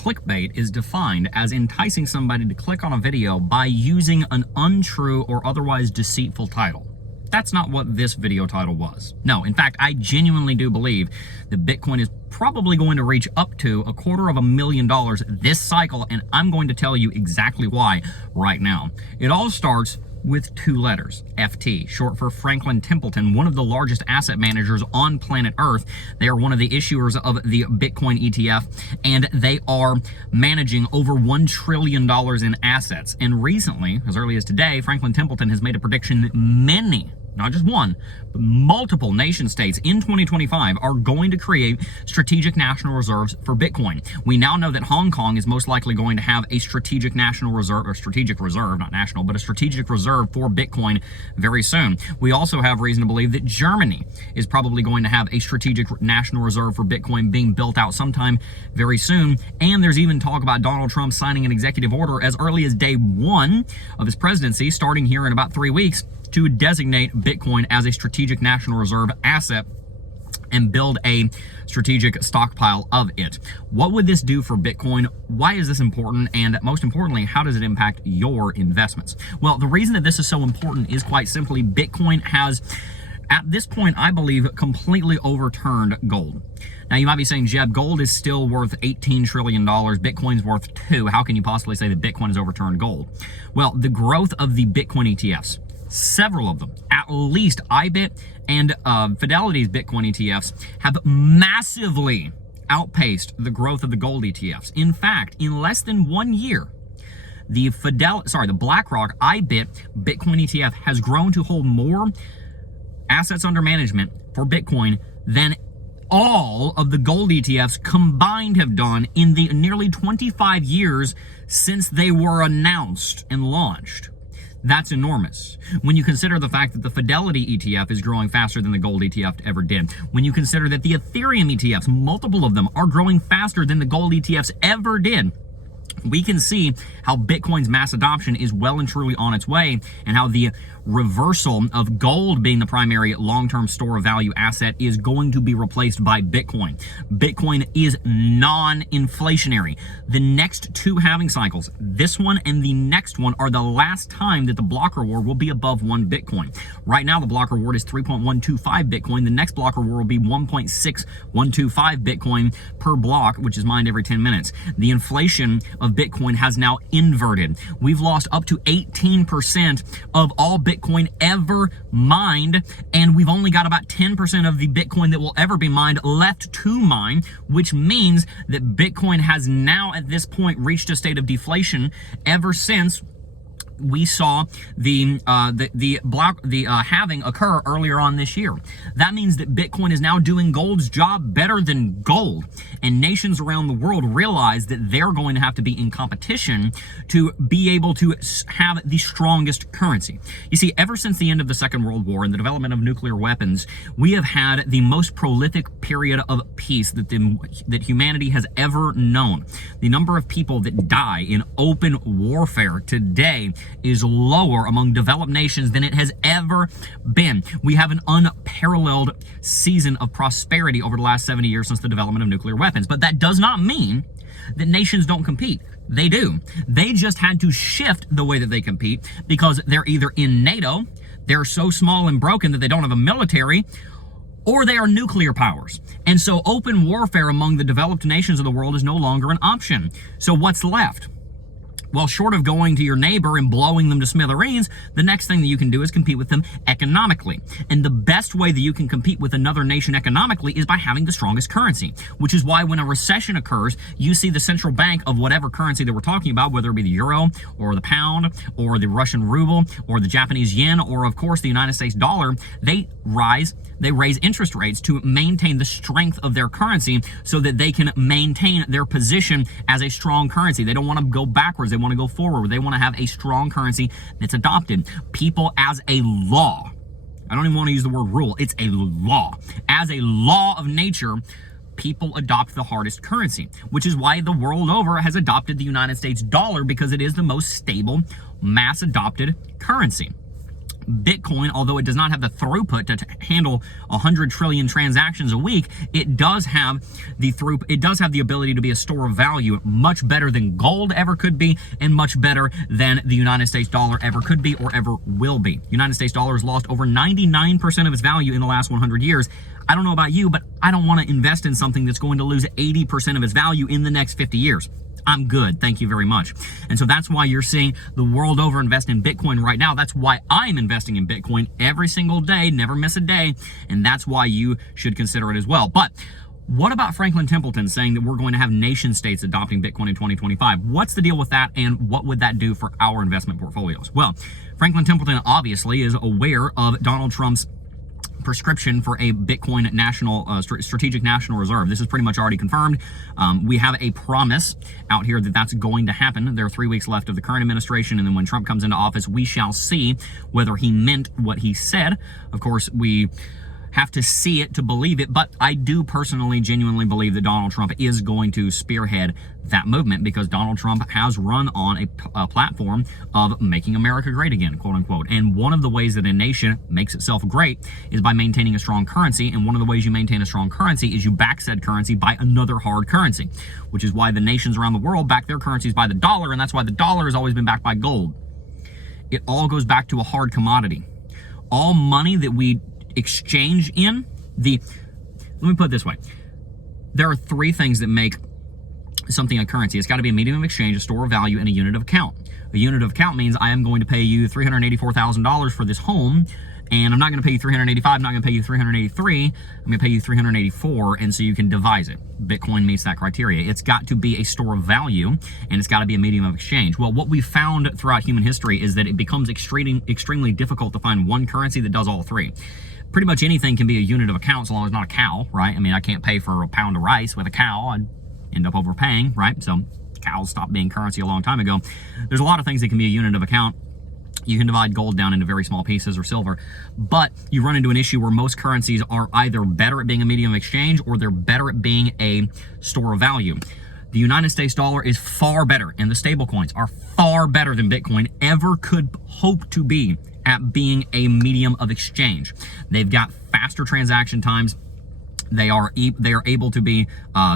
Clickbait is defined as enticing somebody to click on a video by using an untrue or otherwise deceitful title. That's not what this video title was. No, in fact, I genuinely do believe that Bitcoin is probably going to reach up to $250,000 this cycle, and I'm going to tell you exactly why right now. It all starts with two letters, FT, short for Franklin Templeton, one of the largest asset managers on planet Earth. They are one of the issuers of the Bitcoin ETF, and they are managing over $1 trillion in assets. And recently, as early as today, Franklin Templeton has made a prediction that many, not just one, but multiple nation states in 2025 are going to create strategic national reserves for Bitcoin. We now know that Hong Kong is most likely going to have a strategic national reserve, or strategic reserve, not national, but a strategic reserve for Bitcoin very soon. We also have reason to believe that Germany is probably going to have a strategic national reserve for Bitcoin being built out sometime very soon. And there's even talk about Donald Trump signing an executive order as early as day one of his presidency, starting here in about 3 weeks, to designate Bitcoin as a strategic national reserve asset and build a strategic stockpile of it. What would this do for Bitcoin? Why is this important? And most importantly, how does it impact your investments? Well, the reason that this is so important is quite simply Bitcoin has, at this point, I believe, completely overturned gold. Now, you might be saying, Jeb, gold is still worth $18 trillion. Bitcoin's worth $2 trillion. How can you possibly say that Bitcoin has overturned gold? Well, the growth of the Bitcoin ETFs, several of them, at least IBIT and Fidelity's Bitcoin ETFs, have massively outpaced the growth of the gold ETFs. In fact, in less than 1 year, the BlackRock IBIT Bitcoin ETF has grown to hold more assets under management for Bitcoin than all of the gold ETFs combined have done in the nearly 25 years since they were announced and launched. That's enormous. When you consider the fact that the Fidelity ETF is growing faster than the gold ETF ever did, when you consider that the Ethereum ETFs, multiple of them, are growing faster than the gold ETFs ever did, we can see how Bitcoin's mass adoption is well and truly on its way, and how the reversal of gold being the primary long-term store of value asset is going to be replaced by Bitcoin. Bitcoin is non-inflationary. The next two halving cycles, this one and the next one, are the last time that the block reward will be above 1 Bitcoin. Right now, the block reward is 3.125 Bitcoin. The next block reward will be 1.6125 Bitcoin per block, which is mined every 10 minutes. The inflation of Bitcoin has now inverted. We've lost up to 18% of all Bitcoin ever mined, and we've only got about 10% of the Bitcoin that will ever be mined left to mine, which means that Bitcoin has now at this point reached a state of deflation ever since we saw the halving occur earlier on this year. That means that Bitcoin is now doing gold's job better than gold, and nations around the world realize that they're going to have to be in competition to be able to have the strongest currency. You see, ever since the end of the Second World War and the development of nuclear weapons, we have had the most prolific period of peace that humanity has ever known. The number of people that die in open warfare today is lower among developed nations than it has ever been. We have an unparalleled season of prosperity over the last 70 years since the development of nuclear weapons. But that does not mean that nations don't compete. They do. They just had to shift the way that they compete because they're either in NATO, they're so small and broken that they don't have a military, or they are nuclear powers. And so open warfare among the developed nations of the world is no longer an option. So what's left? Well, short of going to your neighbor and blowing them to smithereens, the next thing that you can do is compete with them economically. And the best way that you can compete with another nation economically is by having the strongest currency, which is why when a recession occurs, you see the central bank of whatever currency that we're talking about, whether it be the euro or the pound or the Russian ruble or the Japanese yen or, of course, the United States dollar, they raise interest rates to maintain the strength of their currency so that they can maintain their position as a strong currency. They don't want to go backwards. They want to go forward. They want to have a strong currency that's adopted. People, as a law, I don't even want to use the word rule, it's a law. As a law of nature, people adopt the hardest currency, which is why the world over has adopted the United States dollar, because it is the most stable, mass adopted currency. Bitcoin, although it does not have the throughput to handle 100 trillion transactions a week, it does have the ability to be a store of value, much better than gold ever could be, and much better than the United States dollar ever could be or ever will be. The United States dollar has lost over 99% of its value in the last 100 years. I don't know about you, but I don't want to invest in something that's going to lose 80% of its value in the next 50 years. I'm good, thank you very much. And so that's why you're seeing the world over invest in Bitcoin right now. That's why I'm investing in Bitcoin every single day, never miss a day, and that's why you should consider it as well. But what about Franklin Templeton saying that we're going to have nation states adopting Bitcoin in 2025? What's the deal with that, and what would that do for our investment portfolios? Well, Franklin Templeton obviously is aware of Donald Trump's prescription for a Bitcoin national strategic national reserve. This is pretty much already confirmed. We have a promise out here that that's going to happen. There are 3 weeks left of the current administration, and then when Trump comes into office, we shall see whether he meant what he said. Of course, we have to see it to believe it, but I do personally genuinely believe that Donald Trump is going to spearhead that movement, because Donald Trump has run on a platform of making America great again, quote unquote. And one of the ways that a nation makes itself great is by maintaining a strong currency, and one of the ways you maintain a strong currency is you back said currency by another hard currency, which is why the nations around the world back their currencies by the dollar, and that's why the dollar has always been backed by gold. It all goes back to a hard commodity. All money that we exchange in let me put it this way. There are three things that make something a currency. It's got to be a medium of exchange, a store of value, and a unit of account. A unit of account means I am going to pay you $384,000 for this home, and I'm not going to pay you $385, I'm not going to pay you $383, I'm going to pay you $384, and so you can devise it. Bitcoin meets that criteria. It's got to be a store of value, and it's got to be a medium of exchange. Well, what we've found throughout human history is that it becomes extremely difficult to find one currency that does all three. Pretty much anything can be a unit of account so long as it's not a cow, right? I mean, I can't pay for a pound of rice with a cow. I'd end up overpaying, right? So cows stopped being currency a long time ago. There's a lot of things that can be a unit of account. You can divide gold down into very small pieces or silver, but you run into an issue where most currencies are either better at being a medium of exchange or they're better at being a store of value. The United States dollar is far better, and the stable coins are far better than Bitcoin ever could hope to be at being a medium of exchange. They've got faster transaction times. They are able to be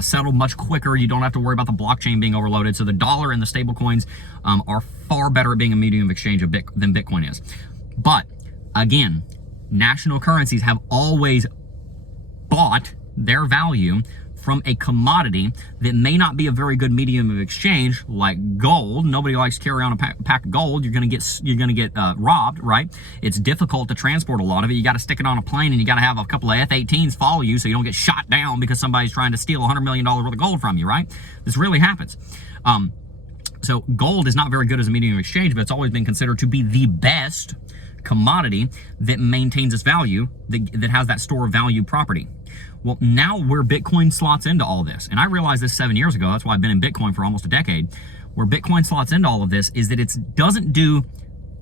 settled much quicker. You don't have to worry about the blockchain being overloaded. So the dollar and the stable coins are far better at being a medium of exchange than Bitcoin is. But again, national currencies have always bought their value from a commodity that may not be a very good medium of exchange, like gold. Nobody likes to carry on a pack of gold. You're gonna get robbed, right? It's difficult to transport a lot of it. You got to stick it on a plane, and you got to have a couple of F-18s follow you so you don't get shot down because somebody's trying to steal $100 million worth of gold from you, right? This really happens. So gold is not very good as a medium of exchange, but it's always been considered to be the best commodity that maintains its value, that has that store of value property. Well, now where Bitcoin slots into all this, and I realized this 7 years ago, that's why I've been in Bitcoin for almost a decade, where Bitcoin slots into all of this is that it doesn't do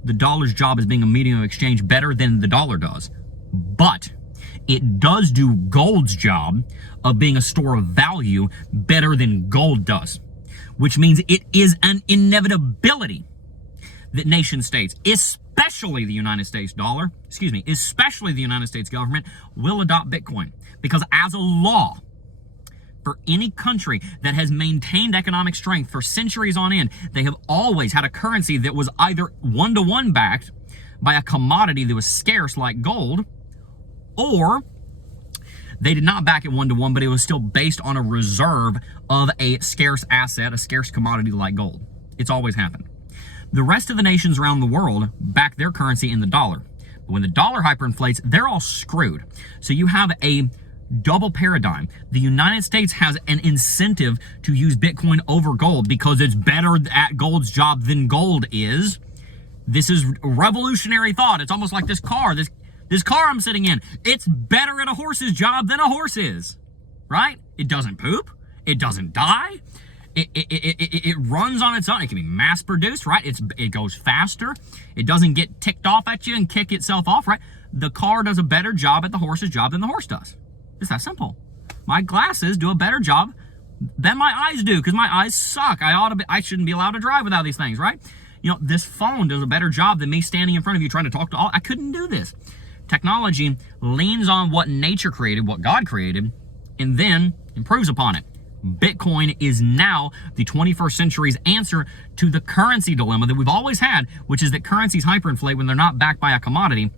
the dollar's job as being a medium of exchange better than the dollar does, but it does do gold's job of being a store of value better than gold does, which means it is an inevitability that nation states, especially the United States especially the United States government, will adopt Bitcoin. Because as a law, for any country that has maintained economic strength for centuries on end, they have always had a currency that was either one-to-one backed by a commodity that was scarce like gold, or they did not back it one-to-one, but it was still based on a reserve of a scarce asset, a scarce commodity like gold. It's always happened. The rest of the nations around the world back their currency in the dollar. But when the dollar hyperinflates, they're all screwed. So you have a double paradigm. The United States has an incentive to use Bitcoin over gold because it's better at gold's job than gold is. This is revolutionary thought. It's almost like this car. This car I'm sitting in, it's better at a horse's job than a horse is, right? It doesn't poop. It doesn't die. It runs on its own. It can be mass produced, right? It goes faster. It doesn't get ticked off at you and kick itself off, right? The car does a better job at the horse's job than the horse does. It's that simple. My glasses do a better job than my eyes do because my eyes suck. I shouldn't be allowed to drive without these things, right? this phone does a better job than me standing in front of you trying to talk to all. I couldn't do this. Technology leans on what nature created, what God created, and then improves upon it. Bitcoin is now the 21st century's answer to the currency dilemma that we've always had, which is that currencies hyperinflate when they're not backed by a commodity.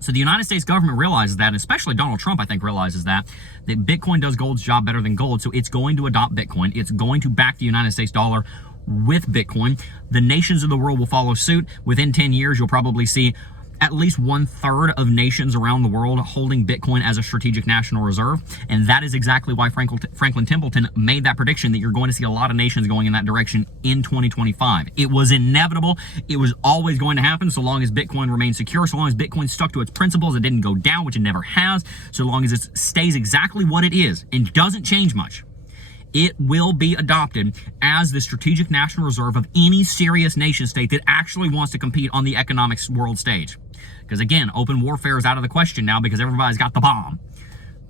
So the United States government realizes that, and especially Donald Trump, I think, realizes that Bitcoin does gold's job better than gold. So it's going to adopt Bitcoin. It's going to back the United States dollar with Bitcoin. The nations of the world will follow suit. Within 10 years, you'll probably see at least 1/3 of nations around the world holding Bitcoin as a strategic national reserve. And that is exactly why Franklin Templeton made that prediction that you're going to see a lot of nations going in that direction in 2025. It was inevitable. It was always going to happen so long as Bitcoin remained secure, so long as Bitcoin stuck to its principles, it didn't go down, which it never has, so long as it stays exactly what it is and doesn't change much. It will be adopted as the strategic national reserve of any serious nation state that actually wants to compete on the economic world stage. Because again, open warfare is out of the question now because everybody's got the bomb.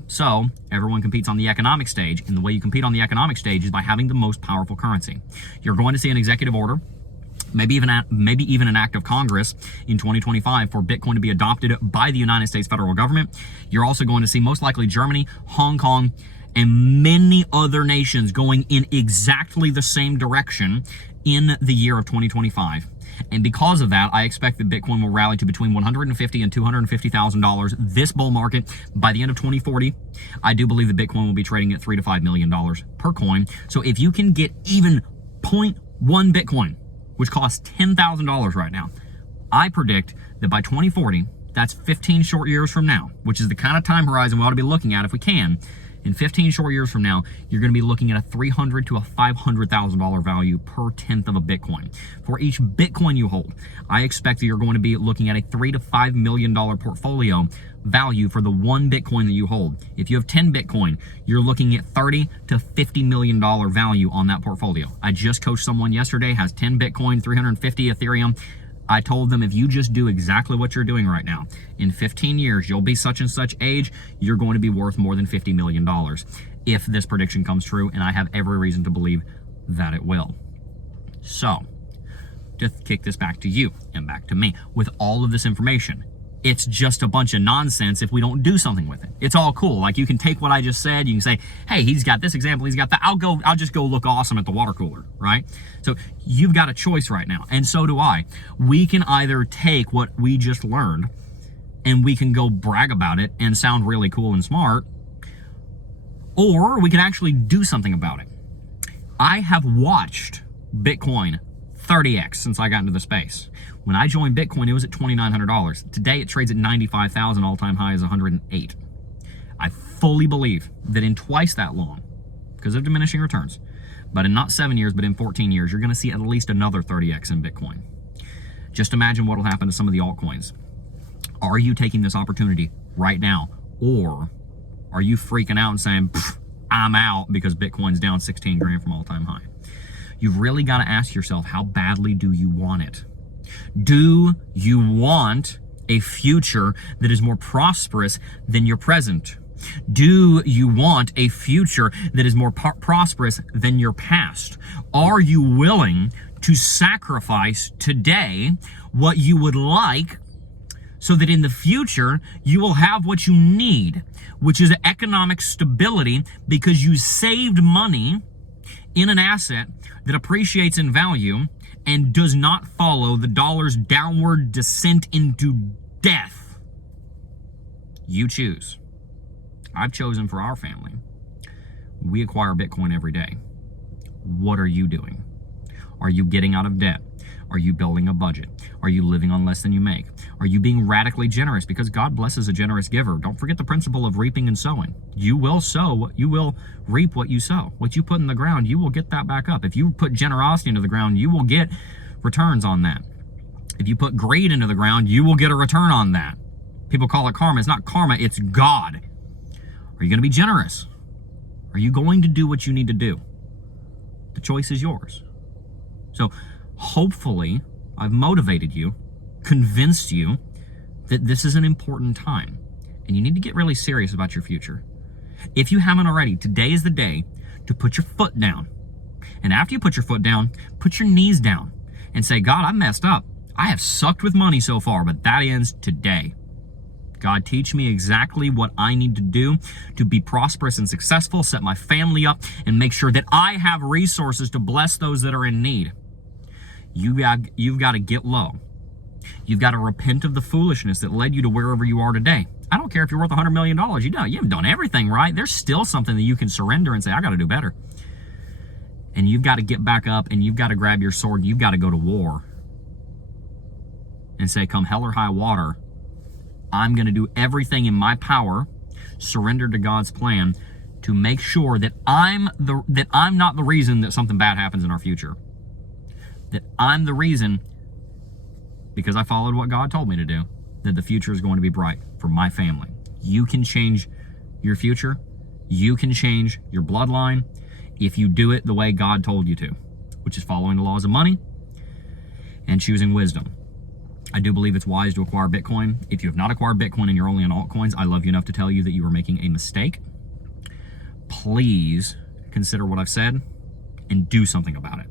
So everyone competes on the economic stage, and the way you compete on the economic stage is by having the most powerful currency. You're going to see an executive order, maybe even an act of Congress in 2025 for Bitcoin to be adopted by the United States federal government. You're also going to see most likely Germany, Hong Kong, and many other nations going in exactly the same direction in the year of 2025. And because of that, I expect that Bitcoin will rally to between $150,000 and $250,000 this bull market by the end of 2040. I do believe that Bitcoin will be trading at $3 to $5 million per coin. So if you can get even 0.1 Bitcoin, which costs $10,000 right now, I predict that by 2040, that's 15 short years from now, which is the kind of time horizon we ought to be looking at if we can. In 15 short years from now, you're going to be looking at a $300,000 to a $500,000 value per tenth of a Bitcoin. For each Bitcoin you hold, I expect that you're going to be looking at a $3 to $5 million portfolio value for the one Bitcoin that you hold. If you have 10 Bitcoin, you're looking at $30 to $50 million value on that portfolio. I just coached someone yesterday, has 10 Bitcoin, 350 Ethereum. I told them, if you just do exactly what you're doing right now, in 15 years, you'll be such and such age, you're going to be worth more than $50 million if this prediction comes true, and I have every reason to believe that it will. So, to kick this back to you and back to me, with all of this information, it's just a bunch of nonsense if we don't do something with it. It's all cool. Like, you can take what I just said, you can say, hey, he's got this example, he's got that. I'll just go look awesome at the water cooler, right? So you've got a choice right now, and so do I. We can either take what we just learned and we can go brag about it and sound really cool and smart, or we can actually do something about it. I have watched Bitcoin 30x since I got into the space. When I joined Bitcoin, it was at $2,900. Today, it trades at $95,000, all-time high is $108. I fully believe that in twice that long, because of diminishing returns, but in not 7 years, but in 14 years, you're going to see at least another 30x in Bitcoin. Just imagine what will happen to some of the altcoins. Are you taking this opportunity right now, or are you freaking out and saying, I'm out because Bitcoin's down 16 grand from all-time high? You've really got to ask yourself, how badly do you want it? Do you want a future that is more prosperous than your present? Do you want a future that is more prosperous than your past? Are you willing to sacrifice today what you would like so that in the future you will have what you need, which is economic stability because you saved money in an asset that appreciates in value and does not follow the dollar's downward descent into death? You choose. I've chosen for our family. We acquire Bitcoin every day. What are you doing? Are you getting out of debt? Are you building a budget? Are you living on less than you make? Are you being radically generous? Because God blesses a generous giver. Don't forget the principle of reaping and sowing. You will sow, you will reap what you sow. What you put in the ground, you will get that back up. If you put generosity into the ground, you will get returns on that. If you put greed into the ground, you will get a return on that. People call it karma. It's not karma, it's God. Are you going to be generous? Are you going to do what you need to do? The choice is yours. So hopefully I've motivated you, convinced you that this is an important time and you need to get really serious about your future. If you haven't already, today is the day to put your foot down. And after you put your foot down, put your knees down and say, God, I messed up. I have sucked with money so far, but that ends today. God, teach me exactly what I need to do to be prosperous and successful, set my family up, and make sure that I have resources to bless those that are in need. You've got to get low. You've got to repent of the foolishness that led you to wherever you are today. I don't care if you're worth $100 million. You haven't done everything right. There's still something that you can surrender and say, I got to do better. And you've got to get back up, and you've got to grab your sword, and you've got to go to war and say, come hell or high water, I'm going to do everything in my power, surrender to God's plan, to make sure that I'm not the reason that something bad happens in our future. That I'm the reason, because I followed what God told me to do, that the future is going to be bright for my family. You can change your future. You can change your bloodline if you do it the way God told you to, which is following the laws of money and choosing wisdom. I do believe it's wise to acquire Bitcoin. If you have not acquired Bitcoin and you're only on altcoins, I love you enough to tell you that you are making a mistake. Please consider what I've said and do something about it.